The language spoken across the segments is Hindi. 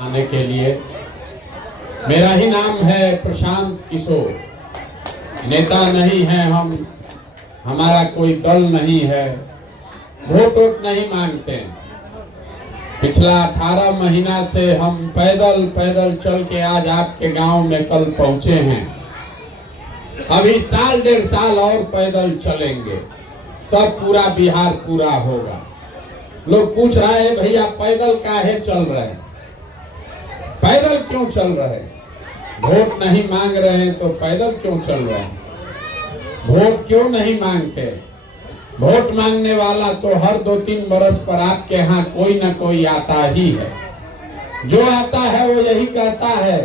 आने के लिए। मेरा ही नाम है प्रशांत किशोर, नेता नहीं है हम, हमारा कोई दल नहीं है, वोट वोट नहीं मांगते हैं। पिछला 18 महीना से हम पैदल पैदल चल के आज आपके गांव में कल पहुंचे हैं। अभी साल डेढ़ साल और पैदल चलेंगे तब पूरा बिहार पूरा होगा। लोग पूछ रहे हैं भैया पैदल काहे चल रहे हैं, पैदल क्यों चल रहे हैं? वोट नहीं मांग रहे हैं तो पैदल क्यों चल रहे हैं? वोट क्यों नहीं मांगते? वोट मांगने वाला तो हर 2-3 बरस पर आपके यहाँ कोई ना कोई आता ही है। जो आता है वो यही कहता है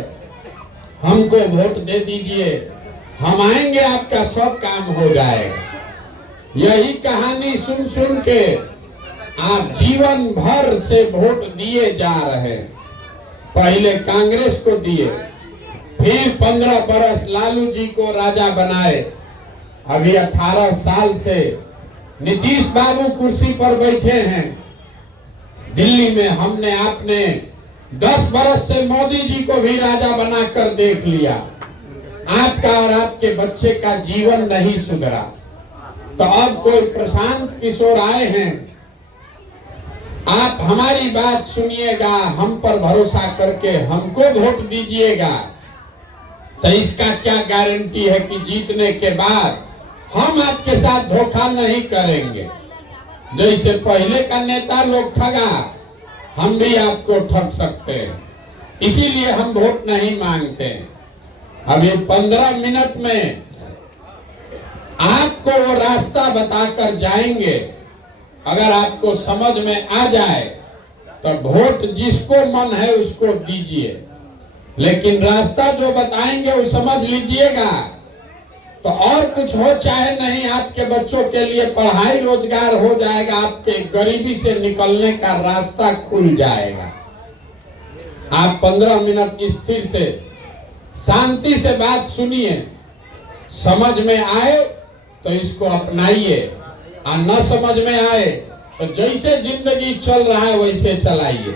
हमको वोट दे दीजिए, हम आएंगे, आपका सब काम हो जाएगा। यही कहानी सुन सुन के आप जीवन भर से वोट दिए जा रहे हैं। पहले कांग्रेस को दिए, फिर 15 बरस लालू जी को राजा बनाए, अभी 18 साल से नीतीश बाबू कुर्सी पर बैठे हैं। दिल्ली में हमने आपने 10 बरस से मोदी जी को भी राजा बनाकर देख लिया। आपका और आपके बच्चे का जीवन नहीं सुधरा, तो अब कोई प्रशांत किशोर आए हैं। आप हमारी बात सुनिएगा, हम पर भरोसा करके हमको वोट दीजिएगा, तो इसका क्या गारंटी है कि जीतने के बाद हम आपके साथ धोखा नहीं करेंगे। जैसे पहले का नेता लोग ठगा, हम भी आपको ठग सकते हैं, इसीलिए हम वोट नहीं मांगते। अभी 15 मिनट में आपको वो रास्ता बताकर जाएंगे। अगर आपको समझ में आ जाए तो वोट जिसको मन है उसको दीजिए, लेकिन रास्ता जो बताएंगे वो समझ लीजिएगा। तो और कुछ हो चाहे नहीं, आपके बच्चों के लिए पढ़ाई रोजगार हो जाएगा, आपके गरीबी से निकलने का रास्ता खुल जाएगा। आप 15 मिनट स्थिर से शांति से बात सुनिए, समझ में आए तो इसको अपनाइए, और न समझ में आए तो जैसे जिंदगी चल रहा है वैसे चलाइए।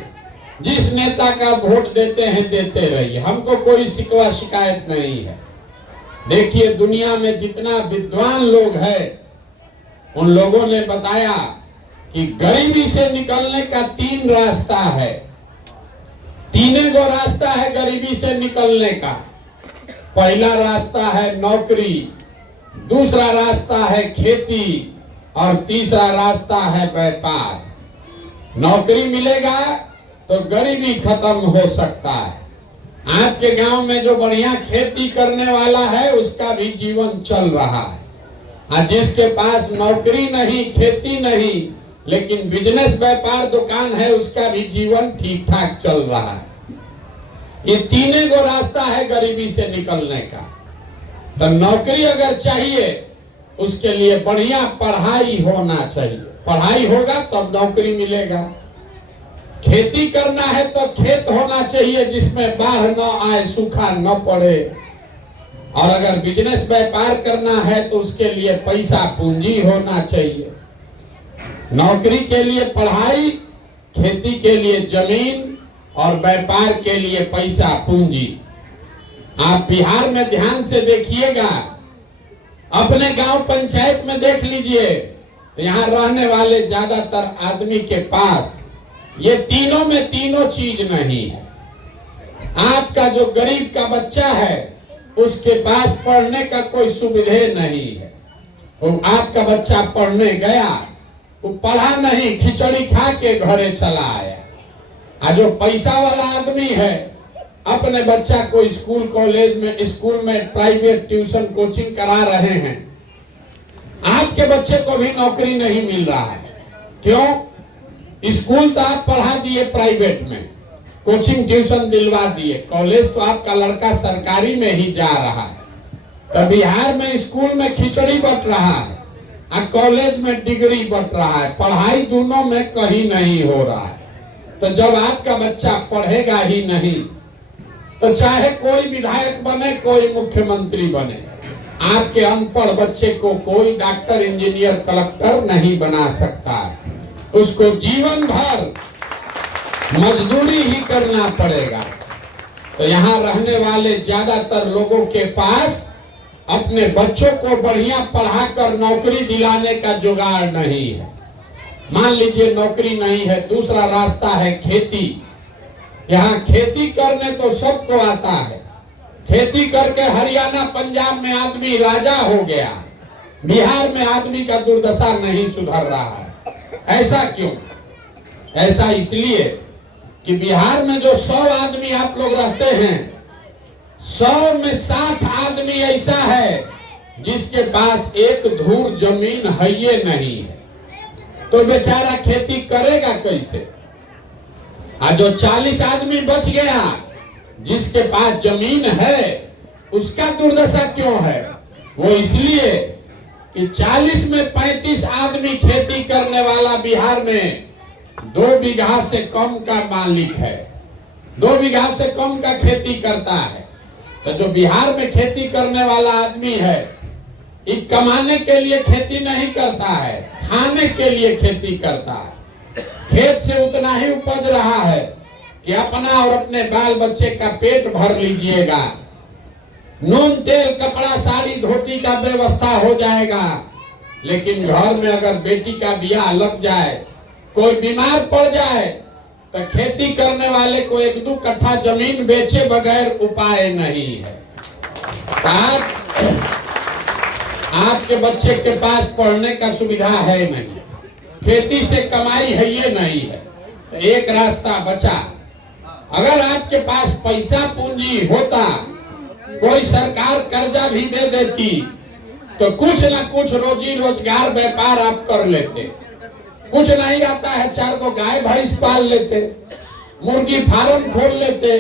जिस नेता का वोट देते हैं देते रहिए, हमको कोई शिकवा शिकायत नहीं है। देखिए दुनिया में जितना विद्वान लोग हैं उन लोगों ने बताया कि गरीबी से निकलने का 3 रास्ता है। तीनों जो रास्ता है गरीबी से निकलने का। पहला रास्ता है नौकरी, दूसरा रास्ता है खेती, और तीसरा रास्ता है व्यापार। नौकरी मिलेगा तो गरीबी खत्म हो सकता है। आपके गांव में जो बढ़िया खेती करने वाला है उसका भी जीवन चल रहा है, और जिसके पास नौकरी नहीं, खेती नहीं, लेकिन बिजनेस व्यापार दुकान है, उसका भी जीवन ठीक ठाक चल रहा है। ये तीनों जो रास्ता है गरीबी से निकलने का। तो नौकरी अगर चाहिए उसके लिए बढ़िया पढ़ाई होना चाहिए, पढ़ाई होगा तब नौकरी मिलेगा। खेती करना है तो खेत होना चाहिए जिसमें बाढ़ न आए, सूखा न पड़े। और अगर बिजनेस व्यापार करना है तो उसके लिए पैसा पूंजी होना चाहिए। नौकरी के लिए पढ़ाई, खेती के लिए जमीन, और व्यापार के लिए पैसा पूंजी। आप बिहार में ध्यान से देखिएगा, अपने गांव पंचायत में देख लीजिए, यहाँ रहने वाले ज्यादातर आदमी के पास ये तीनों में तीनों चीज नहीं है। आपका जो गरीब का बच्चा है उसके पास पढ़ने का कोई सुविधा नहीं है। और आपका बच्चा पढ़ने गया, वो पढ़ा नहीं, खिचड़ी खा के घरे चला आया। और जो पैसा वाला आदमी है अपने बच्चा को स्कूल कॉलेज में, स्कूल में प्राइवेट ट्यूशन कोचिंग करा रहे हैं। आपके बच्चे को भी नौकरी नहीं मिल रहा है। क्यों? स्कूल तो आप पढ़ा दिए प्राइवेट में, कोचिंग ट्यूशन दिलवा दिए, कॉलेज तो आपका लड़का सरकारी में ही जा रहा है। तो बिहार में स्कूल में खिचड़ी बट रहा है और कॉलेज में डिग्री बट रहा है, पढ़ाई दोनों में कहीं नहीं हो रहा है। तो जब आपका बच्चा पढ़ेगा ही नहीं तो चाहे कोई विधायक बने, कोई मुख्यमंत्री बने, आपके अनपढ़ बच्चे को कोई डॉक्टर, इंजीनियर, कलेक्टर नहीं बना सकता है। उसको जीवन भर मजदूरी ही करना पड़ेगा। तो यहाँ रहने वाले ज्यादातर लोगों के पास अपने बच्चों को बढ़िया पढ़ाकर नौकरी दिलाने का जुगाड़ नहीं है। मान लीजिए नौकरी नहीं है, दूसरा रास्ता है खेती। यहाँ खेती करने तो सबको आता है, खेती करके हरियाणा पंजाब में आदमी राजा हो गया, बिहार में आदमी का दुर्दशा नहीं सुधर रहा है। ऐसा क्यों? ऐसा इसलिए कि बिहार में जो 100 आदमी आप लोग रहते हैं, 100 में 60 आदमी ऐसा है जिसके पास एक धूर जमीन है ये नहीं है, तो बेचारा खेती करेगा कैसे? आज जो 40 आदमी बच गया जिसके पास जमीन है, उसका दुर्दशा क्यों है? वो इसलिए कि 40 में 35 आदमी खेती करने वाला बिहार में 2 बीघा से कम का मालिक है, 2 बीघा से कम का खेती करता है। तो जो बिहार में खेती करने वाला आदमी है, ये कमाने के लिए खेती नहीं करता है, खाने के लिए खेती करता है। खेत से उतना ही उपज रहा है कि अपना और अपने बाल बच्चे का पेट भर लीजिएगा, नून तेल कपड़ा साड़ी धोती का व्यवस्था हो जाएगा। लेकिन घर में अगर बेटी का ब्याह लग जाए, कोई बीमार पड़ जाए, तो खेती करने वाले को 1-2 कट्ठा जमीन बेचे बगैर उपाय नहीं है। आपके बच्चे के पास पढ़ने का सुविधा है नहीं, खेती से कमाई है ये नहीं है, तो एक रास्ता बचा। अगर आपके पास पैसा पूंजी होता, कोई सरकार कर्जा भी दे देती, तो कुछ ना कुछ रोजी रोजगार व्यापार आप कर लेते। कुछ नहीं आता है, 4 को गाय भैंस पाल लेते, मुर्गी फार्म खोल लेते,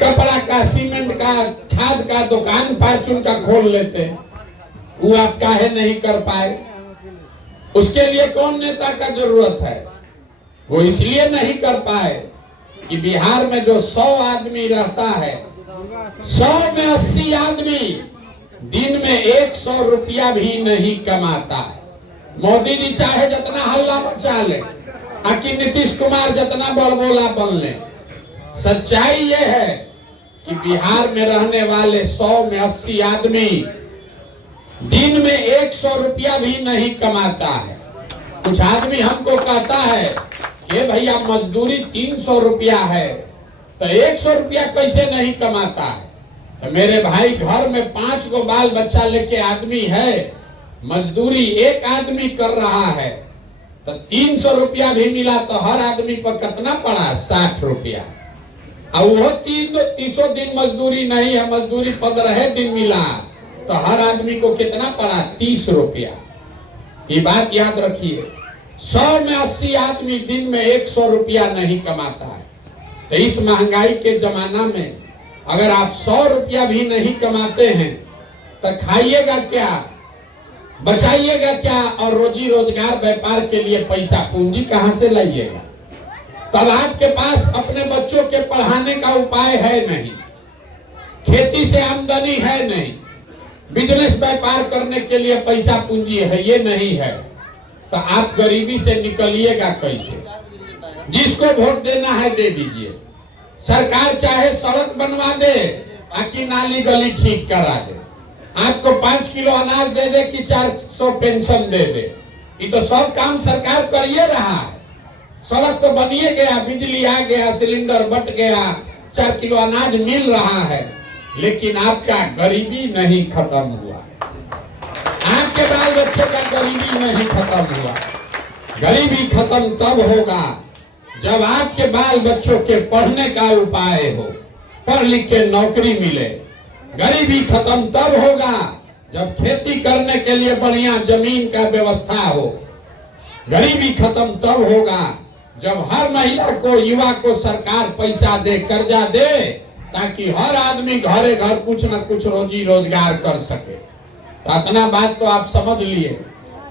कपड़ा का, सीमेंट का, खाद का दुकान फार्चून का खोल लेते। वो आप काहे नहीं कर पाए? उसके लिए कौन नेता का जरूरत है? वो इसलिए नहीं कर पाए कि बिहार में जो 100 आदमी रहता है, 100 में 80 आदमी दिन में 100 रुपया भी नहीं कमाता है। मोदी जी चाहे जितना हल्ला मचा ले, आकि नीतीश कुमार जितना बड़बोला बन ले, सच्चाई ये है कि बिहार में रहने वाले 100 में 80 आदमी दिन में 100 रुपया भी नहीं कमाता है। कुछ आदमी हमको कहता है कि भैया मजदूरी 300 रुपया है, तो 100 रुपया कैसे नहीं कमाता है? तो मेरे भाई, घर में 5 को बाल बच्चा लेके आदमी है, मजदूरी एक आदमी कर रहा है, तो 300 रुपया भी मिला तो हर आदमी पर कितना पड़ा? 60 रुपया। और वो 300 दिन मजदूरी नहीं है, मजदूरी 15 दिन मिला, तो हर आदमी को कितना पड़ा? 30 रुपया। ये बात याद रखिए, 100 में 80 आदमी दिन में 100 रुपया नहीं कमाता है। तो इस महंगाई के जमाना में अगर आप 100 रुपया भी नहीं कमाते हैं, तो खाइएगा क्या, बचाइएगा क्या, और रोजी रोजगार व्यापार के लिए पैसा पूंजी कहां से लाइएगा? तब आपके पास अपने बच्चों के पढ़ाने का उपाय है नहीं, खेती से आमदनी है नहीं, बिजनेस व्यापार करने के लिए पैसा पूंजी है ये नहीं है, तो आप गरीबी से निकलिएगा कैसे? जिसको वोट देना है दे दीजिए। सरकार चाहे सड़क बनवा दे, आकि नाली गली ठीक करा दे, आपको 5 किलो अनाज दे दे कि 400 पेंशन दे दे, ये तो सब काम सरकार करिए रहा है। सड़क तो बनिए गया, बिजली आ गया, सिलेंडर बट गया, 4 किलो अनाज मिल रहा है, लेकिन आपका गरीबी नहीं खत्म हुआ, आपके बाल बच्चे का गरीबी नहीं खत्म हुआ। गरीबी खत्म तब होगा जब आपके बाल बच्चों के पढ़ने का उपाय हो, पढ़ लिख के नौकरी मिले। गरीबी खत्म तब होगा जब खेती करने के लिए बढ़िया जमीन का व्यवस्था हो। गरीबी खत्म तब होगा जब हर महिला को, युवा को सरकार पैसा दे, कर्जा दे, ताकि हर आदमी घरे घर कुछ न कुछ रोजी रोजगार कर सके। तो इतना बात तो आप समझ लिए।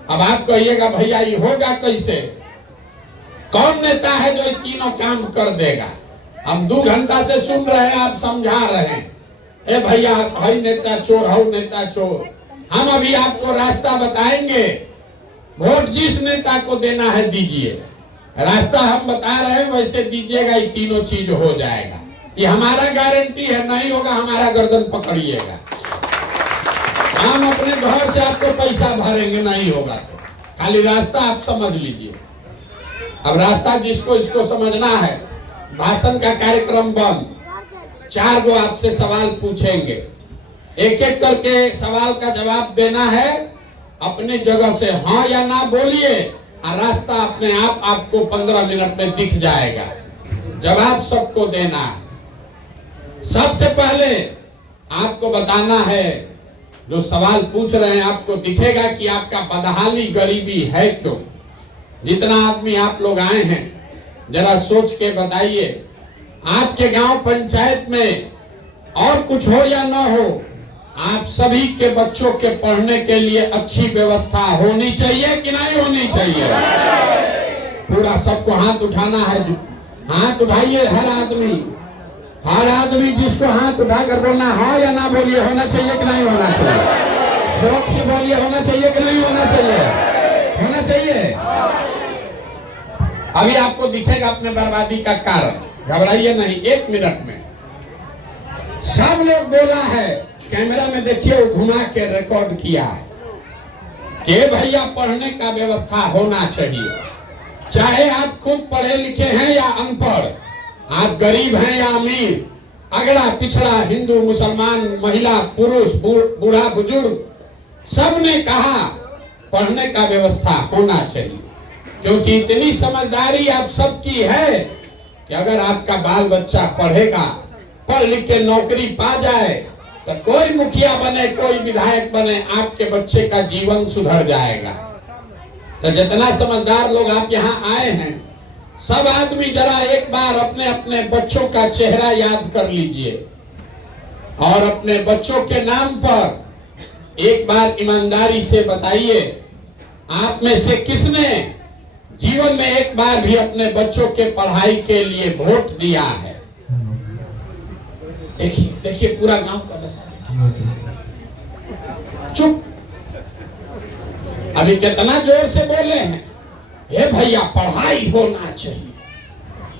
अब आप कहिएगा भैया ये होगा कैसे? कौन नेता है जो ये तीनों काम कर देगा? हम 2 घंटा से सुन रहे हैं, आप समझा रहे हैं, ए भैया भाई नेता चोर हो, नेता चोर। हम अभी आपको रास्ता बताएंगे, वोट जिस नेता को देना है दीजिए, रास्ता हम बता रहे हैं वैसे दीजिएगा, ये तीनों चीज हो जाएगा। ये हमारा गारंटी है, नहीं होगा हमारा गर्दन पकड़िएगा। हम अपने घर से आपको पैसा भरेंगे, नहीं होगा तो खाली रास्ता आप समझ लीजिए। अब रास्ता जिसको इसको समझना है, भाषण का कार्यक्रम बंद। 4 गो आपसे सवाल पूछेंगे, एक एक करके सवाल का जवाब देना है। अपनी जगह से हाँ या ना बोलिए और रास्ता अपने आप आपको 15 मिनट में दिख जाएगा। जवाब सबको देना है। सबसे पहले आपको बताना है, जो सवाल पूछ रहे हैं आपको दिखेगा कि आपका बदहाली गरीबी है क्यों। जितना आदमी आप लोग आए हैं जरा सोच के बताइए, आपके गांव पंचायत में और कुछ हो या ना हो, आप सभी के बच्चों के पढ़ने के लिए अच्छी व्यवस्था होनी चाहिए कि नहीं होनी चाहिए। पूरा सबको हाथ उठाना है, हाथ उठाइए। हर आदमी जिसको हाथ उठा कर बोलना हाँ या ना बोलिए, होना चाहिए कि नहीं होना चाहिए। सोच के बोलिए, होना चाहिए कि नहीं होना चाहिए। होना चाहिए। अभी आपको दिखेगा अपने बर्बादी का कारण, घबराइए नहीं। 1 मिनट में सब लोग बोला है, कैमरा में देखिए, घुमा के रिकॉर्ड किया है कि भैया पढ़ने का व्यवस्था होना चाहिए। चाहे आप खुद पढ़े लिखे हैं या अनपढ़, आप गरीब हैं या अमीर, अगड़ा पिछड़ा, हिंदू मुसलमान, महिला पुरुष, बूढ़ा बुजुर्ग, सब ने कहा पढ़ने का व्यवस्था होना चाहिए। क्योंकि इतनी समझदारी आप सबकी है कि अगर आपका बाल बच्चा पढ़ेगा, पढ़ लिख के नौकरी पा जाए, तो कोई मुखिया बने, कोई विधायक बने, आपके बच्चे का जीवन सुधर जाएगा। तो जितना समझदार लोग आप यहाँ आए हैं, सब आदमी जरा एक बार अपने अपने बच्चों का चेहरा याद कर लीजिए और अपने बच्चों के नाम पर एक बार ईमानदारी से बताइए, आप में से किसने जीवन में एक बार भी अपने बच्चों के पढ़ाई के लिए वोट दिया है। देखिए देखिए, पूरा गांव का दशा। चुप। अभी कितना जोर से बोले हैं, हे भैया पढ़ाई होना चाहिए।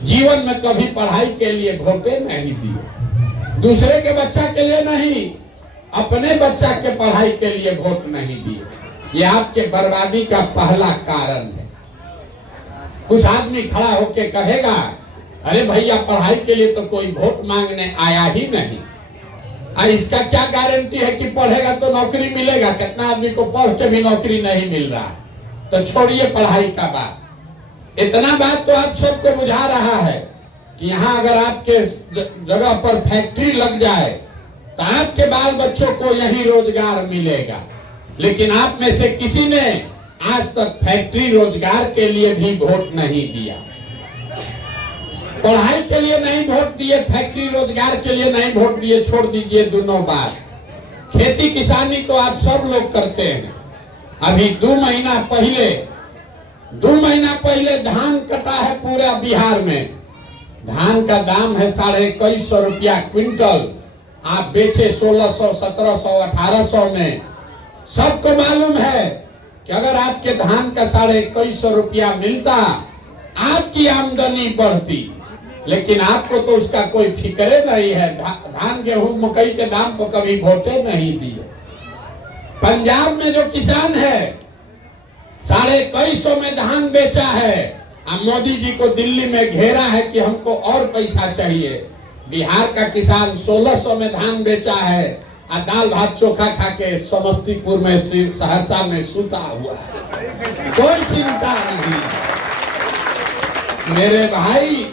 जीवन में कभी पढ़ाई के लिए वोटे नहीं दिए, दूसरे के बच्चा के लिए नहीं, अपने बच्चा के पढ़ाई के लिए वोट नहीं दिए। ये आपके बर्बादी का पहला कारण है। कुछ आदमी खड़ा होके कहेगा, अरे भैया पढ़ाई के लिए तो कोई वोट मांगने आया ही नहीं। इसका क्या गारंटी है कि पढ़ेगा तो नौकरी मिलेगा। कितना आदमी को पढ़ के भी नौकरी नहीं मिल रहा। तो छोड़िए पढ़ाई का बात। इतना बात तो आप सबको बुझा रहा है कि यहाँ अगर आपके जगह पर फैक्ट्री लग जाए तो आपके बाल बच्चों को यही रोजगार मिलेगा। लेकिन आप में से किसी ने आज तक फैक्ट्री रोजगार के लिए भी वोट नहीं दिया। पढ़ाई के लिए नहीं वोट दिए, फैक्ट्री रोजगार के लिए नहीं वोट दिए, छोड़ दीजिए दोनों बात। खेती किसानी तो आप सब लोग करते हैं। अभी 2 महीना पहले धान कटा है पूरा बिहार में। धान का दाम है 2150 रुपया क्विंटल। आप बेचे 1600, 1700, 1800 में। सबको मालूम है कि अगर आपके धान का 2150 रुपया मिलता, आपकी आमदनी बढ़ती। लेकिन आपको तो उसका कोई फिक्र नहीं है। धान गेहूं मकई के दाम पर कभी वोटे नहीं दिए। पंजाब में जो किसान है 2150 में धान बेचा है, मोदी जी को दिल्ली में घेरा है कि हमको और पैसा चाहिए। बिहार का किसान 1600 में धान बेचा है और दाल भात चोखा खा के समस्तीपुर में, सहरसा में सूता हुआ है। कोई चिंता नहीं। मेरे भाई,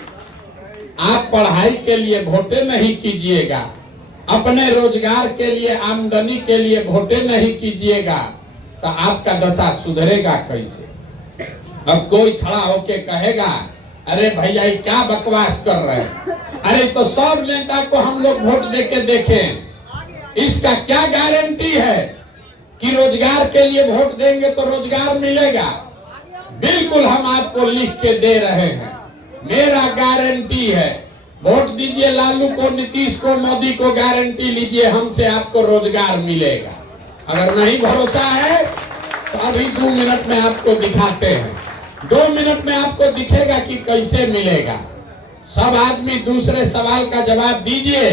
आप पढ़ाई के लिए वोटे नहीं कीजिएगा, अपने रोजगार के लिए, आमदनी के लिए वोटे नहीं कीजिएगा, तो आपका दशा सुधरेगा कैसे। अब कोई खड़ा होके कहेगा, अरे भैया ये क्या बकवास कर रहे हैं। अरे तो सब नेता को हम लोग वोट देके देखें, इसका क्या गारंटी है कि रोजगार के लिए वोट देंगे तो रोजगार मिलेगा। बिल्कुल हम आपको लिख के दे रहे हैं, मेरा गारंटी है। वोट दीजिए लालू को, नीतीश को, मोदी को, गारंटी लीजिए हमसे आपको रोजगार मिलेगा। अगर नहीं भरोसा है तो अभी 2 मिनट में आपको दिखाते हैं। 2 मिनट में आपको दिखेगा कि कैसे मिलेगा। सब आदमी दूसरे सवाल का जवाब दीजिए।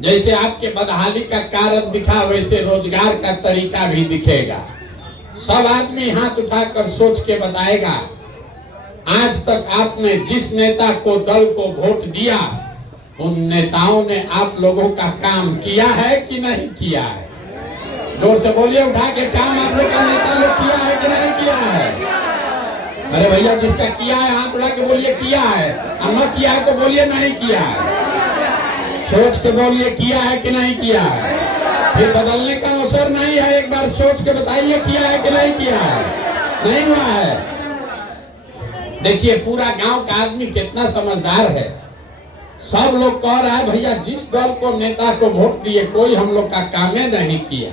जैसे आपके बदहाली का कारण दिखा वैसे रोजगार का तरीका भी दिखेगा। सब आदमी हाथ उठाकर सोच के बताएगा, आज तक आपने जिस नेता को, दल को वोट दिया, उन नेताओं ने आप लोगों का काम किया है कि नहीं किया है? जोर से बोलिए, उठा के, काम आप लोग का नेता लोग किया है कि नहीं किया है? अरे भैया, जिसका किया है हाथ उठा के बोलिए किया है, और न किया है तो बोलिए नहीं किया है। सोच के बोलिए किया है कि नहीं किया है। फिर बदलने का अवसर नहीं है, एक बार सोच के बताइए किया है कि नहीं किया है। नहीं हुआ है। देखिए पूरा गांव का आदमी कितना समझदार है। सब लोग कह रहा है भैया जिस दल को, नेता को वोट दिए, कोई हम लोग का कामे नहीं किया।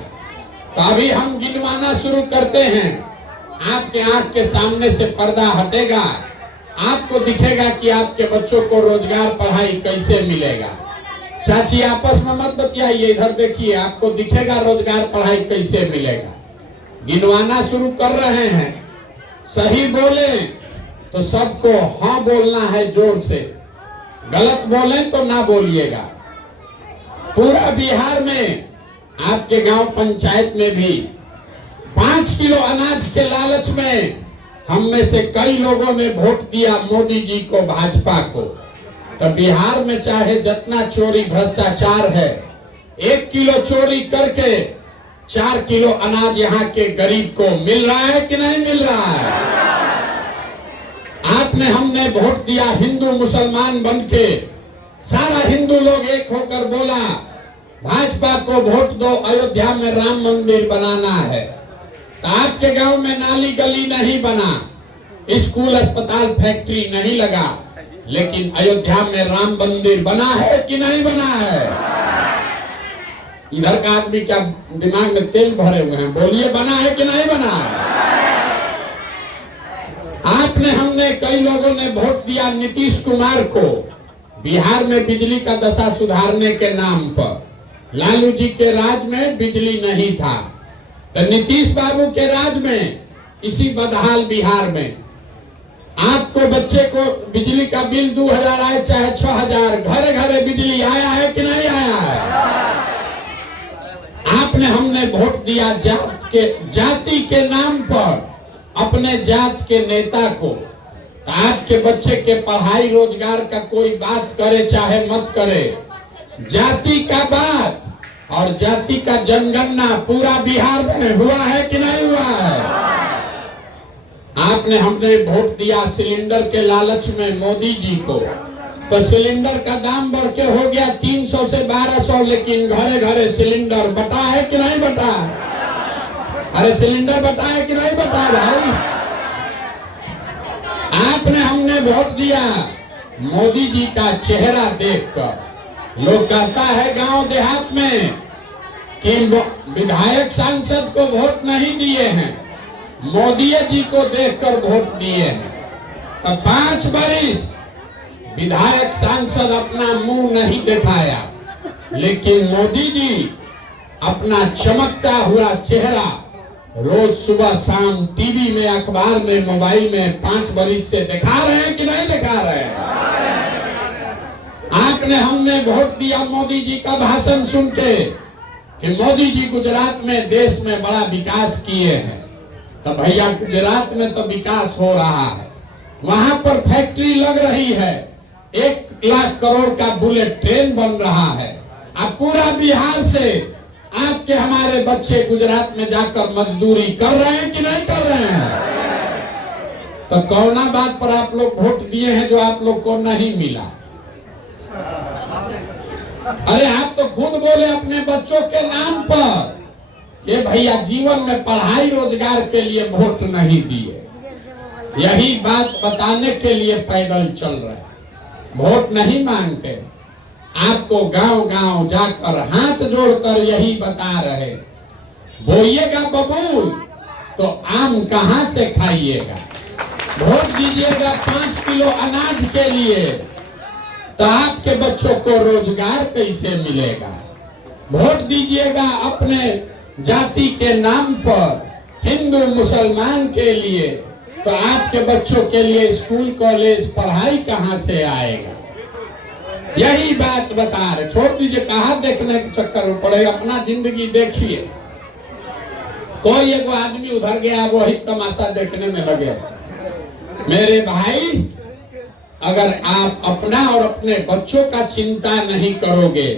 तो अभी हम गिनवाना शुरू करते हैं। आपके आंख के सामने से पर्दा हटेगा, आपको दिखेगा कि आपके बच्चों को रोजगार, पढ़ाई कैसे मिलेगा। चाची आपस में मत बतियाइए, इधर देखिए, आपको दिखेगा रोजगार, पढ़ाई कैसे मिलेगा। गिनवाना शुरू कर रहे हैं। सही बोले तो सबको हाँ बोलना है जोर से, गलत बोले तो ना बोलिएगा। पूरा बिहार में, आपके गांव पंचायत में भी 5 किलो अनाज के लालच में हम में से कई लोगों ने वोट दिया मोदी जी को, भाजपा को। तो बिहार में चाहे जितना चोरी भ्रष्टाचार है, 1 किलो चोरी करके 4 किलो अनाज यहाँ के गरीब को मिल रहा है कि नहीं मिल रहा है? आपने, हमने वोट दिया हिंदू मुसलमान बनके, सारा हिंदू लोग एक होकर बोला भाजपा को वोट दो, अयोध्या में राम मंदिर बनाना है। तो आपके गांव में नाली गली नहीं बना, स्कूल अस्पताल फैक्ट्री नहीं लगा, लेकिन अयोध्या में राम मंदिर बना है कि नहीं बना है? इधर का आदमी क्या दिमाग में तेल भरे हुए हैं, बोलिए बना है कि नहीं बना है? आपने, हमने, कई लोगों ने वोट दिया नीतीश कुमार को, बिहार में बिजली का दशा सुधारने के नाम पर। लालू जी के राज में बिजली नहीं था, तो नीतीश बाबू के राज में, इसी बदहाल बिहार में, आपको बच्चे को बिजली का बिल 2000 आए चाहे 6000, घरे घरे बिजली आया है कि नहीं आया है? आपने, हमने वोट दिया जाति के नाम पर अपने जात के नेता को। तो आपके बच्चे के पढ़ाई रोजगार का कोई बात करे चाहे मत करे, जाति का बात और जाति का जनगणना पूरा बिहार में हुआ है कि नहीं हुआ है? आपने, हमने वोट दिया सिलेंडर के लालच में मोदी जी को, तो सिलेंडर का दाम बढ़ के हो गया 300 से 1200, लेकिन घरे घरे सिलेंडर बटा है कि नहीं बटा? अरे सिलेंडर बटा है कि नहीं बटा भाई? आपने, हमने वोट दिया मोदी जी का चेहरा देखकर। लोग कहता है गांव देहात में कि विधायक सांसद को वोट नहीं दिए हैं, मोदी जी को देखकर वोट दिए हैं। तो 5 बरिस विधायक सांसद अपना मुंह नहीं दिखाया, लेकिन मोदी जी अपना चमकता हुआ चेहरा रोज सुबह शाम टीवी में, अखबार में, मोबाइल में 5 बरिस से दिखा रहे हैं कि नहीं दिखा रहे हैं? आपने, हमने वोट दिया मोदी जी का भाषण सुन के कि मोदी जी गुजरात में, देश में बड़ा विकास किए हैं। तो भैया गुजरात में तो विकास हो रहा है, वहां पर फैक्ट्री लग रही है, 1 लाख करोड़ का बुलेट ट्रेन बन रहा है। अब पूरा बिहार से आपके, हमारे बच्चे गुजरात में जाकर मजदूरी कर रहे हैं कि नहीं कर रहे हैं? तो कौना बात पर आप लोग वोट दिए हैं जो आप लोग को नहीं मिला? अरे आप तो खुद बोले अपने बच्चों के नाम पर कि भैया जीवन में पढ़ाई रोजगार के लिए वोट नहीं दिए। यही बात बताने के लिए पैदल चल रहे, वोट नहीं मांगते। आपको गांव गांव जाकर हाथ जोड़कर यही बता रहे, बोइएगा बबूल तो आम कहां से खाइएगा। वोट दीजिएगा 5 किलो अनाज के लिए, तो आपके बच्चों को रोजगार कैसे मिलेगा? वोट दीजिएगा अपने जाति के नाम पर हिंदू मुसलमान के लिए, तो आपके बच्चों के लिए स्कूल कॉलेज पढ़ाई कहां से आएगा? यही बात बता रहे। छोड़ दीजिए कहां देखने के चक्कर में पड़े, अपना जिंदगी देखिए। कोई एक आदमी उधर गया, वही तमाशा देखने में लगे। मेरे भाई, अगर आप अपना और अपने बच्चों का चिंता नहीं करोगे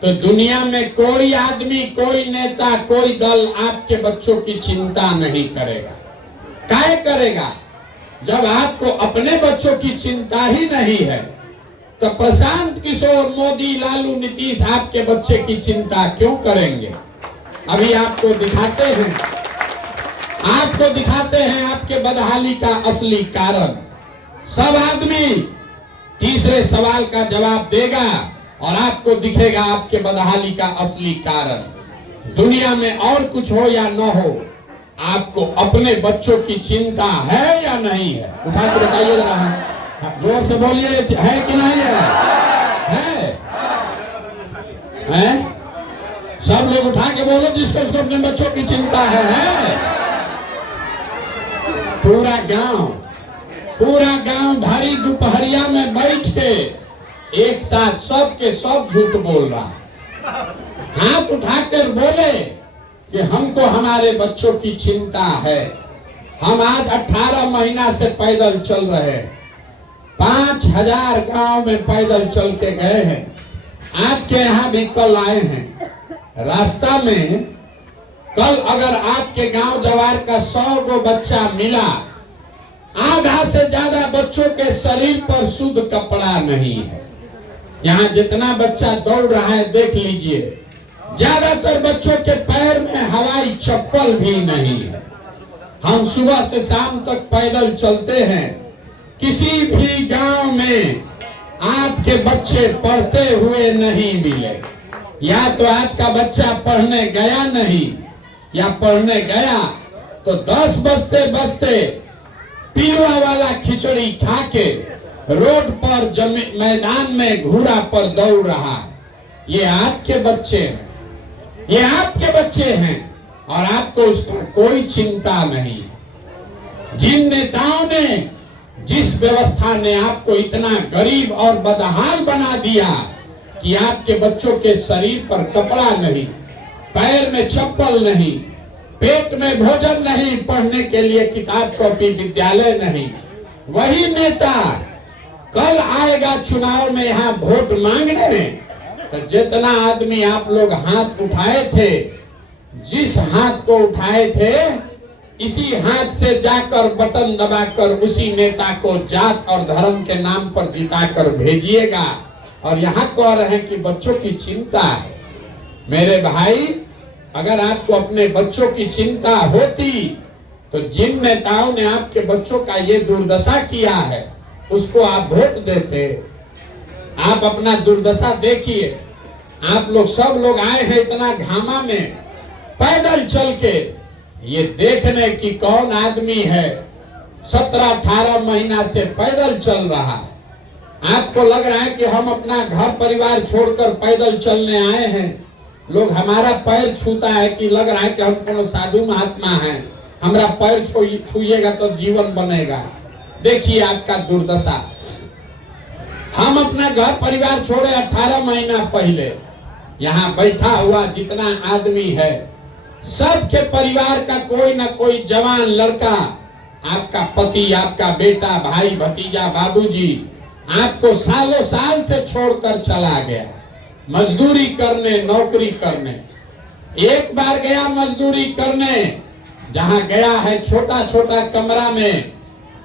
तो दुनिया में कोई आदमी, कोई नेता, कोई दल आपके बच्चों की चिंता नहीं करेगा। काहे करेगा? जब आपको अपने बच्चों की चिंता ही नहीं है तो प्रशांत किशोर, मोदी, लालू, नीतीश आपके बच्चे की चिंता क्यों करेंगे? अभी आपको दिखाते हैं आपके बदहाली का असली कारण। सब आदमी तीसरे सवाल का जवाब देगा और आपको दिखेगा आपके बदहाली का असली कारण। दुनिया में और कुछ हो या न हो, आपको अपने बच्चों की चिंता है या नहीं है? उठा के बताइए जरा, जोर से बोलिए, है कि नहीं है? है? सब लोग उठा के बोलो जिसको उसको अपने बच्चों की चिंता है। पूरा गांव भारी दोपहरिया में बैठ के एक साथ सबके सब झूठ बोल रहा। हाथ उठाकर बोले कि हमको हमारे बच्चों की चिंता है। हम आज 18 महीना से पैदल चल रहे हैं, 5000 गांव में पैदल चल के गए हैं। आपके यहाँ भी कल आए हैं। रास्ता में कल अगर आपके गांव जवार का 100 गो बच्चा मिला, आधा से ज्यादा बच्चों के शरीर पर शुद्ध कपड़ा नहीं है। यहाँ जितना बच्चा दौड़ रहा है देख लीजिए, ज्यादातर बच्चों के पैर में हवाई चप्पल भी नहीं है। हम सुबह से शाम तक पैदल चलते हैं। किसी भी गांव में आपके बच्चे पढ़ते हुए नहीं मिले। या तो आपका बच्चा पढ़ने गया नहीं, या पढ़ने गया तो 10 बजते बजते पीला वाला खिचड़ी खा के रोड पर मैदान में घोड़ा पर दौड़ रहा है। ये आपके बच्चे हैं, ये आपके बच्चे हैं और आपको उसका कोई चिंता नहीं। जिन नेताओं ने, जिस व्यवस्था ने आपको इतना गरीब और बदहाल बना दिया कि आपके बच्चों के शरीर पर कपड़ा नहीं, पैर में चप्पल नहीं, पेट में भोजन नहीं, पढ़ने के लिए किताब कॉपी विद्यालय नहीं, वही नेता कल आएगा चुनाव में यहाँ वोट मांगने। तो जितना आदमी आप लोग हाथ उठाए थे, जिस हाथ को उठाए थे, इसी हाथ से जाकर बटन दबाकर उसी नेता को जात और धर्म के नाम पर जिताकर भेजिएगा। और यहाँ कह रहे हैं कि बच्चों की चिंता है। मेरे भाई, अगर आपको अपने बच्चों की चिंता होती तो जिन नेताओं ने आपके बच्चों का ये दुर्दशा किया है उसको आप वोट देते। आप अपना दुर्दशा देखिए। आप लोग सब लोग आए हैं इतना घामा में पैदल चल के ये देखने की कौन आदमी है 17-18 महीना से पैदल चल रहा है। आपको लग रहा है कि हम अपना घर परिवार छोड़कर पैदल चलने आए हैं। लोग हमारा पैर छूता है कि लग रहा है कि हम कोनो साधु महात्मा हैं, हमारा पैर छूइएगा तो जीवन बनेगा। देखिए आपका दुर्दशा। हम अपना घर परिवार छोड़े 18 महीना पहले। यहाँ बैठा हुआ जितना आदमी है, सबके परिवार का कोई ना कोई जवान लड़का, आपका पति, आपका बेटा, भाई, भतीजा, बाबूजी आपको सालों साल से छोड़कर चला गया मजदूरी करने, नौकरी करने। एक बार गया मजदूरी करने, जहां गया है छोटा छोटा कमरा में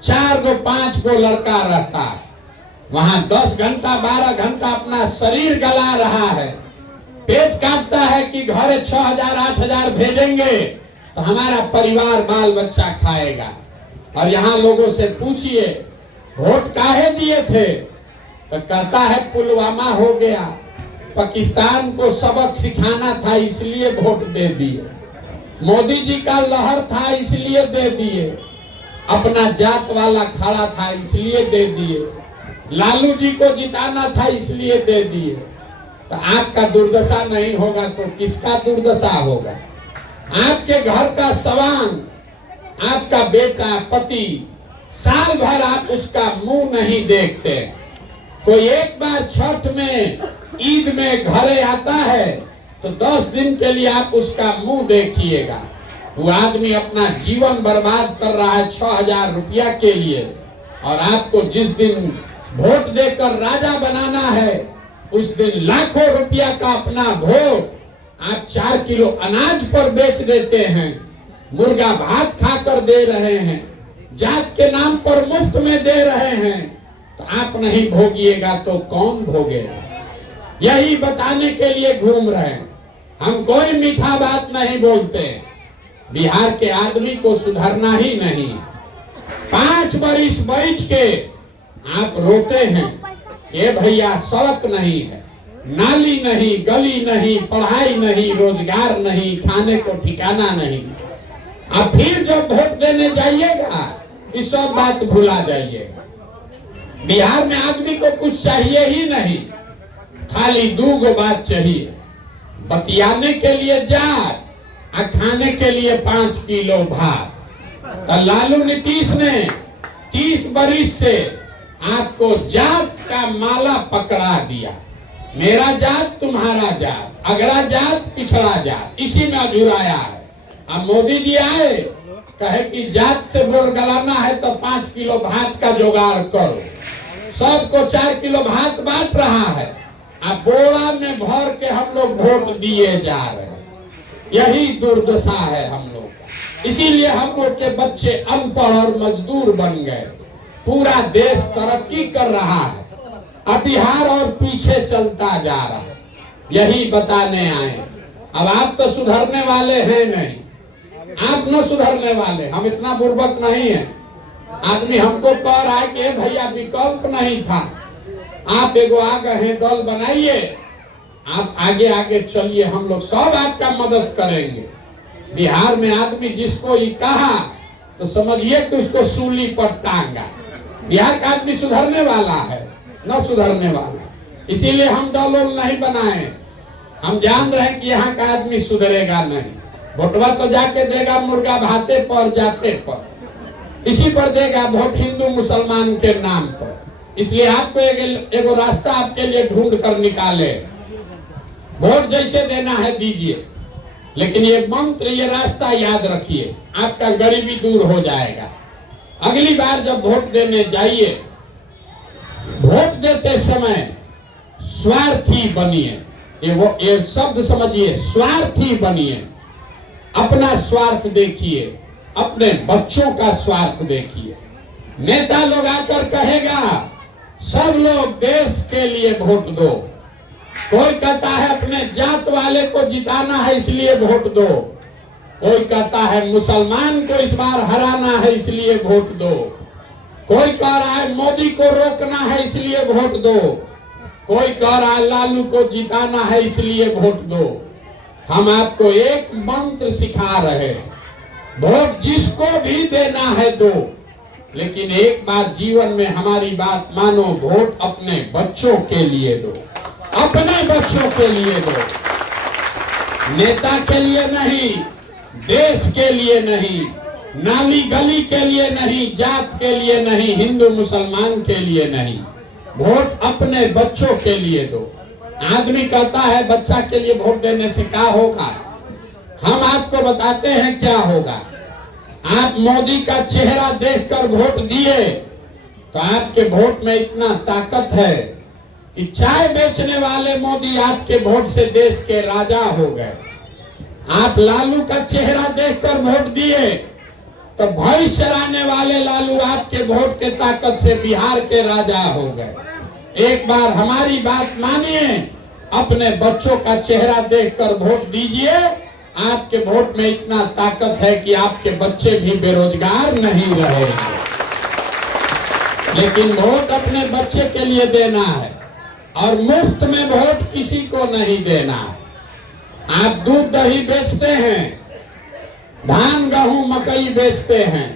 4 गो 5 गो लड़का रहता है। वहां 10 घंटा 12 घंटा अपना शरीर गला रहा है। पेट काटता है कि घर 6000 8000 भेजेंगे तो हमारा परिवार बाल बच्चा खाएगा। और यहाँ लोगों से पूछिए वोट काहे दिए थे, तो कहता है पुलवामा हो गया, पाकिस्तान को सबक सिखाना था इसलिए वोट दे दिए। मोदी जी का लहर था इसलिए दे दिए। अपना जात वाला खड़ा था इसलिए दे दिए। लालू जी को जिताना था इसलिए दे दिए। तो आपका दुर्दशा नहीं होगा तो किसका दुर्दशा होगा? आपके घर का सवांग आपका बेटा पति, साल भर आप उसका मुंह नहीं देखते। कोई एक बार छठ में, ईद में घरे आता है तो 10 दिन के लिए आप उसका मुंह देखिएगा। वो आदमी अपना जीवन बर्बाद कर रहा है 6000 रुपया के लिए, और आपको जिस दिन वोट देकर राजा बनाना है उस दिन लाखों रुपया का अपना वोट आप 4 किलो अनाज पर बेच देते हैं, मुर्गा भात खाकर दे रहे हैं, जात के नाम पर मुफ्त में दे रहे हैं। तो आप नहीं भोगिएगा तो कौन भोगेगा? यही बताने के लिए घूम रहे हैं। हम कोई मीठा बात नहीं बोलते। बिहार के आदमी को सुधरना ही नहीं। 5 बरिस बैठ के आप रोते हैं, ये भैया सड़क नहीं है, नाली नहीं, गली नहीं, पढ़ाई नहीं, रोजगार नहीं, खाने को ठिकाना नहीं। अब फिर जब वोट देने जाइएगा इस सब बात भुला जाइएगा। बिहार में आदमी को कुछ चाहिए ही नहीं, खाली 2 बात चाहिए, बतियाने के लिए जात और खाने के लिए 5 किलो भात। तो लालू नीतीश ने 30 बरिस से आपको जात का माला पकड़ा दिया। मेरा जात, तुम्हारा जात, अगला जात, पिछड़ा जात, इसी में अधूराया है। अब मोदी जी आए, कहे कि जात से बोर गलाना है तो 5 किलो भात का जुगाड़ करो। सबको 4 किलो भात बांट रहा है, अब बोरा में भर के हम लोग वोट दिए जा रहे हैं। यही दुर्दशा है हम लोग का। इसीलिए हम लोग के बच्चे अनपढ़ और मजदूर बन गए। पूरा देश तरक्की कर रहा है, अब बिहार और पीछे चलता जा रहा है। यही बताने आए। अब आप तो सुधरने वाले हैं नहीं, आप न सुधरने वाले। हम इतना बुर्बक नहीं है। आदमी हमको कह रहा है कि भैया विकल्प नहीं था, आप एगो आ गए हैं, दल बनाइए, आप आगे आगे चलिए, हम लोग सब आपका मदद करेंगे। बिहार में आदमी जिसको ये कहा तो समझिए कि उसको सूली पर टांगा। बिहार का आदमी सुधरने वाला है न सुधरने वाला। इसीलिए हम दल नहीं बनाए। हम जान रहे हैं कि यहाँ का आदमी सुधरेगा नहीं। वोटवा तो जाके देगा मुर्गा भाते पर, जाते पर, इसी पर देगा वोट, हिंदू मुसलमान के नाम पर। इसलिए आपको एगो रास्ता आपके लिए ढूंढ कर निकाले। वोट जैसे देना है दीजिए, लेकिन ये मंत्र, ये रास्ता याद रखिए, आपका गरीबी दूर हो जाएगा। अगली बार जब वोट देने जाइए, वोट देते समय स्वार्थी बनिए। ये शब्द समझिए, स्वार्थी बनिए। अपना स्वार्थ देखिए, अपने बच्चों का स्वार्थ देखिए। नेता लोग आकर कहेगा सब लोग देश के लिए वोट दो, कोई कहता है अपने जात वाले को जिताना है इसलिए वोट दो, कोई कहता है मुसलमान को इस बार हराना है इसलिए वोट दो, कोई कह रहा है मोदी को रोकना है इसलिए वोट दो, कोई कह रहा है लालू को जिताना है इसलिए वोट दो। हम आपको एक मंत्र सिखा रहे हैं, वोट जिसको भी देना है दो, लेकिन एक बार जीवन में हमारी बात मानो, वोट अपने बच्चों के लिए दो, अपने बच्चों के लिए दो, नेता के लिए नहीं, देश के लिए नहीं, नाली गली के लिए नहीं, जात के लिए नहीं, हिंदू मुसलमान के लिए नहीं, वोट अपने बच्चों के लिए दो। आदमी कहता है बच्चा के लिए वोट देने से क्या होगा? हम आपको बताते हैं क्या होगा। आप मोदी का चेहरा देखकर वोट दिए तो आपके वोट में इतना ताकत है कि चाय बेचने वाले मोदी आपके वोट से देश के राजा हो गए। आप लालू का चेहरा देखकर वोट दिए तो भैंस चराने वाले लालू आपके वोट के ताकत से बिहार के राजा हो गए। एक बार हमारी बात मानिए, अपने बच्चों का चेहरा देखकर वोट दीजिए। आपके वोट में इतना ताकत है कि आपके बच्चे भी बेरोजगार नहीं रहेंगे। लेकिन वोट अपने बच्चे के लिए देना है और मुफ्त में वोट किसी को नहीं देना है। आप दूध दही बेचते हैं, धान गेहूं मकई बेचते हैं,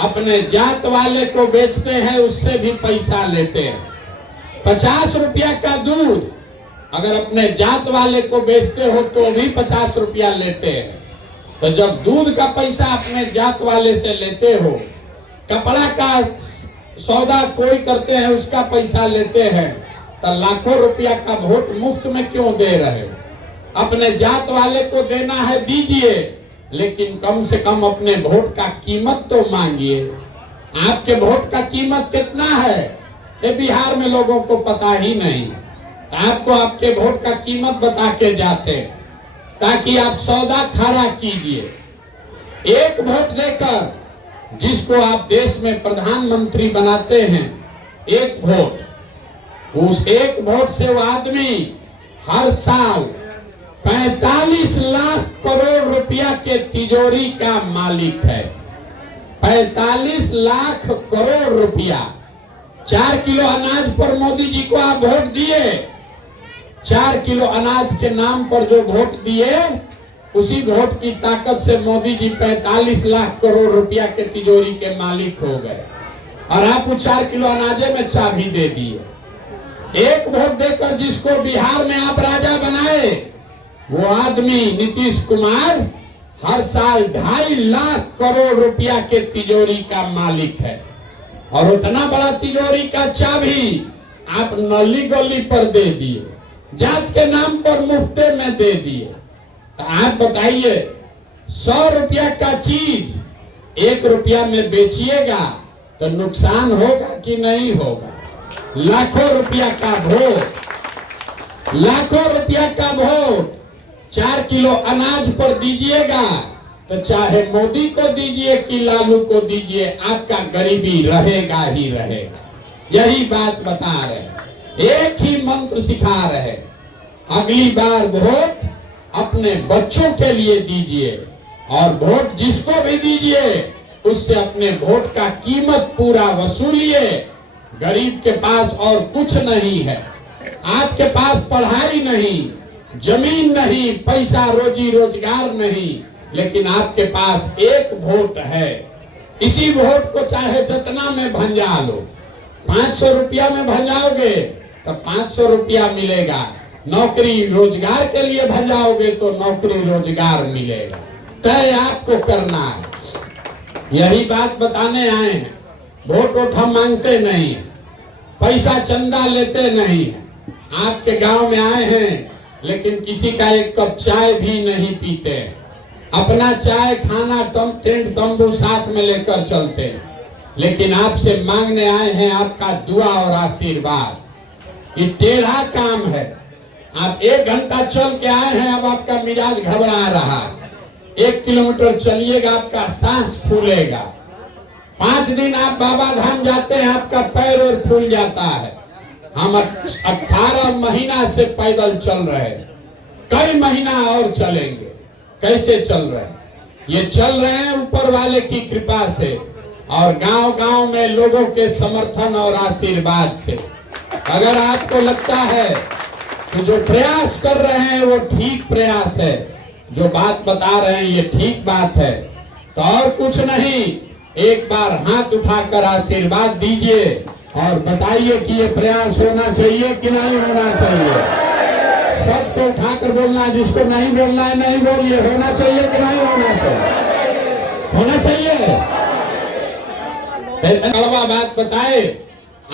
अपने जात वाले को बेचते हैं, उससे भी पैसा लेते हैं। 50 रुपया का दूध अगर अपने जात वाले को बेचते हो तो भी 50 रुपया लेते हैं। तो जब दूध का पैसा अपने जात वाले से लेते हो, कपड़ा का सौदा कोई करते हैं उसका पैसा लेते हैं, तो लाखों रुपया का वोट मुफ्त में क्यों दे रहे हो? अपने जात वाले को देना है दीजिए, लेकिन कम से कम अपने वोट का कीमत तो मांगिए। आपके वोट का कीमत कितना है ये बिहार में लोगों को पता ही नहीं। आपको आपके वोट का कीमत बता के जाते ताकि आप सौदा खड़ा कीजिए। एक वोट देकर जिसको आप देश में प्रधानमंत्री बनाते हैं, एक वोट, उस एक वोट से वो आदमी हर साल 45 लाख करोड़ रुपया के तिजोरी का मालिक है। 45 लाख करोड़ रुपया। 4 किलो अनाज पर मोदी जी को आप वोट दिए, 4 किलो अनाज के नाम पर जो वोट दिए, उसी वोट की ताकत से मोदी जी 45 लाख करोड़ रुपया के तिजोरी के मालिक हो गए, और आपको 4 किलो अनाजे में चाबी दे दिए। एक वोट देकर जिसको बिहार में आप राजा बनाए, वो आदमी नीतीश कुमार हर साल 2.5 लाख करोड़ रुपया के तिजोरी का मालिक है। और उतना बड़ा तिजोरी का चाबी आप नली गली पर दे दिए, जात के नाम पर मुफ्ते में दे दिए। तो आप बताइए, 100 रुपया का चीज 1 रुपया में बेचिएगा तो नुकसान होगा कि नहीं होगा? लाखों रुपया का वोट, लाखों रुपया का वोट 4 किलो अनाज पर दीजिएगा तो चाहे मोदी को दीजिए कि लालू को दीजिए, आपका गरीबी रहेगा ही रहेगा। यही बात बता रहे, एक ही मंत्र सिखा रहे, अगली बार वोट अपने बच्चों के लिए दीजिए, और वोट जिसको भी दीजिए उससे अपने वोट का कीमत पूरा वसूलिए। गरीब के पास और कुछ नहीं है, आपके पास पढ़ाई नहीं, जमीन नहीं, पैसा रोजी रोजगार नहीं, लेकिन आपके पास एक वोट है। इसी वोट को चाहे जितना में भंजा लो, 500 रुपया में भंजाओगे तो 500 रुपया मिलेगा, नौकरी रोजगार के लिए भंजाओगे तो नौकरी रोजगार मिलेगा। तय आपको करना है। यही बात बताने आए हैं। वोट हम मांगते नहीं, पैसा चंदा लेते नहीं। आपके गांव में आए हैं, लेकिन किसी का एक कप चाय भी नहीं पीते। अपना चाय खाना टेंट तंबू साथ में लेकर चलते हैं, लेकिन आपसे मांगने आए हैं आपका दुआ और आशीर्वाद। ये टेढ़ा काम है। आप 1 घंटा चल के आए हैं, अब आपका मिजाज घबरा रहा। 1 किलोमीटर चलिएगा, आपका सांस फूलेगा। 5 दिन आप बाबा धाम जाते हैं, आपका पैर और फूल जाता है। हम 18 महीना से पैदल चल रहे हैं, कई महीना और चलेंगे। कैसे चल रहे हैं? ये चल रहे हैं ऊपर वाले की कृपा से और गांव-गांव में लोगों के समर्थन और आशीर्वाद से। अगर आपको लगता है कि जो प्रयास कर रहे हैं वो ठीक प्रयास है, जो बात बता रहे हैं ये ठीक बात है, तो और कुछ नहीं, एक बार हाथ उठाकर आशीर्वाद दीजिए और बताइए कि ये प्रयास होना चाहिए कि नहीं होना चाहिए। सबको उठाकर बोलना, जिसको नहीं बोलना है नहीं बोलिए। होना चाहिए कि नहीं होना चाहिए? होना चाहिए। कड़वा बात बताए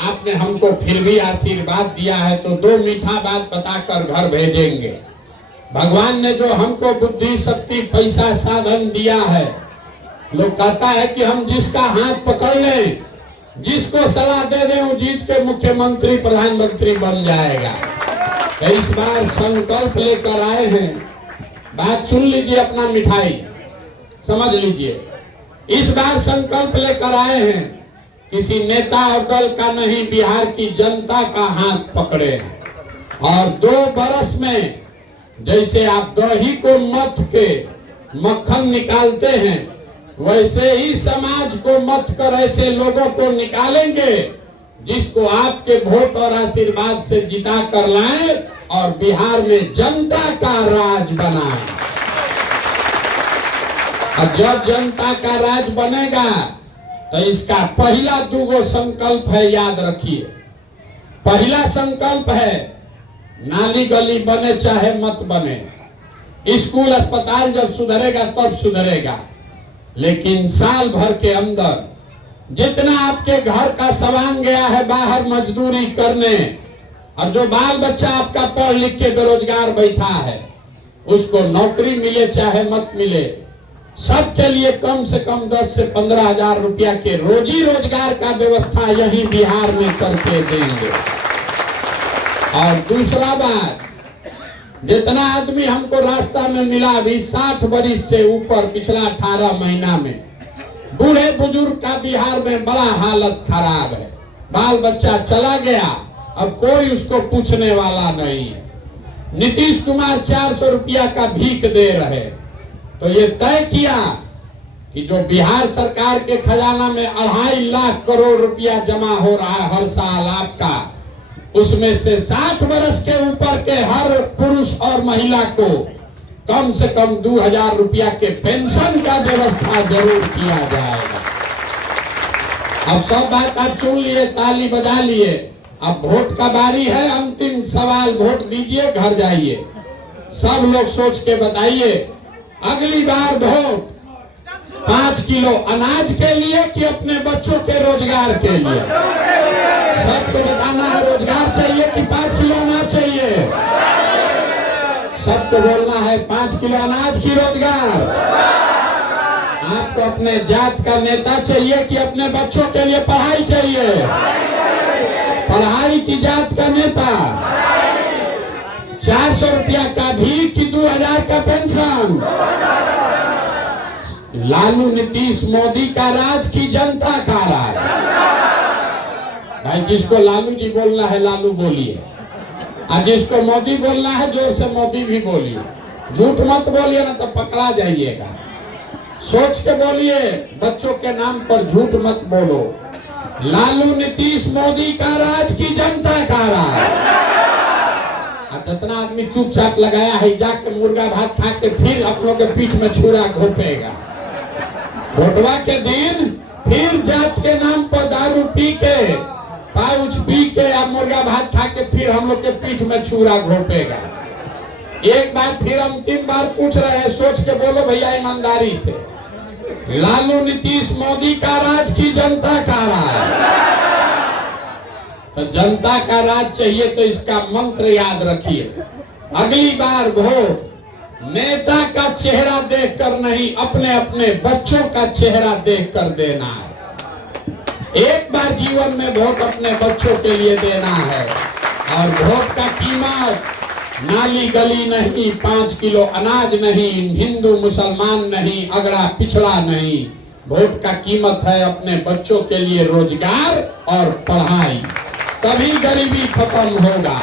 आपने हमको, फिर भी आशीर्वाद दिया है तो 2 मीठा बात बताकर घर भेजेंगे। भगवान ने जो हमको बुद्धि शक्ति पैसा साधन दिया है, लोग कहता है कि हम जिसका हाथ पकड़ लें, जिसको सलाह दे दें, वो जीत के मुख्यमंत्री प्रधानमंत्री बन जाएगा। इस बार संकल्प लेकर आए हैं। बात सुन लीजिए, अपना मिठाई समझ लीजिए। इस बार संकल्प लेकर आए हैं, किसी नेता और दल का नहीं, बिहार की जनता का हाथ पकड़े हैं। और 2 बरस में जैसे आप दही को मथ के मक्खन निकालते हैं, वैसे ही समाज को मथ कर ऐसे लोगों को निकालेंगे जिसको आपके वोट और आशीर्वाद से जिता कर लाएं और बिहार में जनता का राज बनाएं। और जब जनता का राज बनेगा तो इसका पहला 2 संकल्प है, याद रखिए। पहला संकल्प है, नाली गली बने चाहे मत बने, स्कूल अस्पताल जब सुधरेगा तब सुधरेगा, लेकिन साल भर के अंदर जितना आपके घर का सामान गया है बाहर मजदूरी करने, और जो बाल बच्चा आपका पढ़ लिख के बेरोजगार बैठा है उसको नौकरी मिले चाहे मत मिले, सबके लिए कम से कम 10 से 15 हजार रुपया के रोजी रोजगार का व्यवस्था यही बिहार में करके देंगे। और दूसरा बात, जितना आदमी हमको रास्ता में मिला अभी 60 वर्ष से ऊपर पिछला 18 महीना में, बूढ़े बुजुर्ग का बिहार में बड़ा हालत खराब है। बाल बच्चा चला गया, अब कोई उसको पूछने वाला नहीं है। नीतीश कुमार 400 रुपया का भीख दे रहे, तो ये तय किया कि जो बिहार सरकार के खजाना में 2.5 लाख करोड़ रुपया जमा हो रहा है हर साल आपका, उसमें से 60 वर्ष के ऊपर के हर पुरुष और महिला को कम से कम 2000 रुपया के पेंशन का व्यवस्था जरूर किया जाएगा। अब सब बात आप सुन लिए, ताली बजा लिए, अब वोट का बारी है। अंतिम सवाल, वोट दीजिए, घर जाइए। सब लोग सोच के बताइए, अगली बार वोट 5 किलो अनाज के लिए कि अपने बच्चों के रोजगार के लिए? सबको बताना है, रोजगार चाहिए कि 5 किलो अनाज चाहिए? सबको बोलना है 5 किलो अनाज की रोजगार। आपको अपने जात का नेता चाहिए कि अपने बच्चों के लिए पढ़ाई चाहिए? पढ़ाई की जात का नेता। 400 रुपया का भी कि 2000 का पेंशन? लालू नीतीश मोदी का राज की जनता का राज? भाई जिसको लालू जी बोलना है लालू बोलिए, और जिसको मोदी बोलना है जोर से मोदी भी बोलिए। झूठ मत बोलिए ना तो पकड़ा जाइएगा। सोच के बोलिए, बच्चों के नाम पर झूठ मत बोलो। लालू नीतीश मोदी का राज की जनता का राज। जितना आदमी चुपचाप लगाया है जाके मुर्गा भात खा के फिर अपनों के पीठ में छुरा घोपेगा। वोटवा के दिन फिर जात के नाम पर दारू पी के, पाउच पी के या मुर्गा भात खा के फिर हम लोग के पीठ में छुरा घोपेगा। एक बार फिर अंतिम बार पूछ रहे हैं, सोच के बोलो भैया ईमानदारी से, लालू नीतीश मोदी का राज की जनता का राज? तो जनता का राज चाहिए तो इसका मंत्र याद रखिए, अगली बार वोट नेता का चेहरा देखकर नहीं, अपने अपने बच्चों का चेहरा देखकर देना है। एक बार जीवन में वोट अपने बच्चों के लिए देना है। और वोट का कीमत नाली गली नहीं, 5 किलो अनाज नहीं, हिंदू मुसलमान नहीं, अगड़ा पिछड़ा नहीं। वोट का कीमत है अपने बच्चों के लिए रोजगार और पढ़ाई, तभी गरीबी खत्म होगा।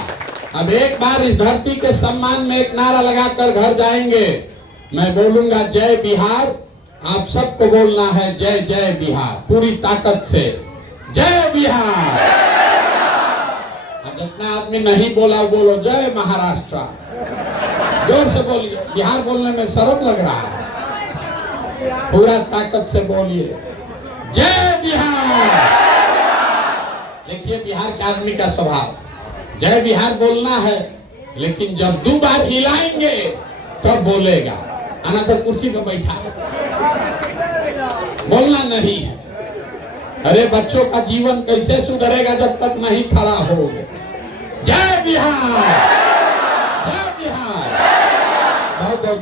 अब एक बार इस धरती के सम्मान में एक नारा लगाकर घर जाएंगे। मैं बोलूंगा जय बिहार, आप सबको बोलना है जय जय बिहार, पूरी ताकत से जय बिहार। जितना आदमी नहीं बोला बोलो जय महाराष्ट्र, जोर से बोलिए। बिहार बोलने में शर्म लग रहा है, पूरा ताकत से बोलिए जय बिहार। देखिए बिहार के आदमी का स्वभाव, जय बिहार बोलना है, लेकिन जब 2 बार हिलाएंगे तब बोलेगा। आना तो कुर्सी पर बैठा है, बोलना नहीं है। अरे बच्चों का जीवन कैसे सुधरेगा जब तक नहीं खड़ा होगे? जय बिहार, जय बिहार। बहुत बहुत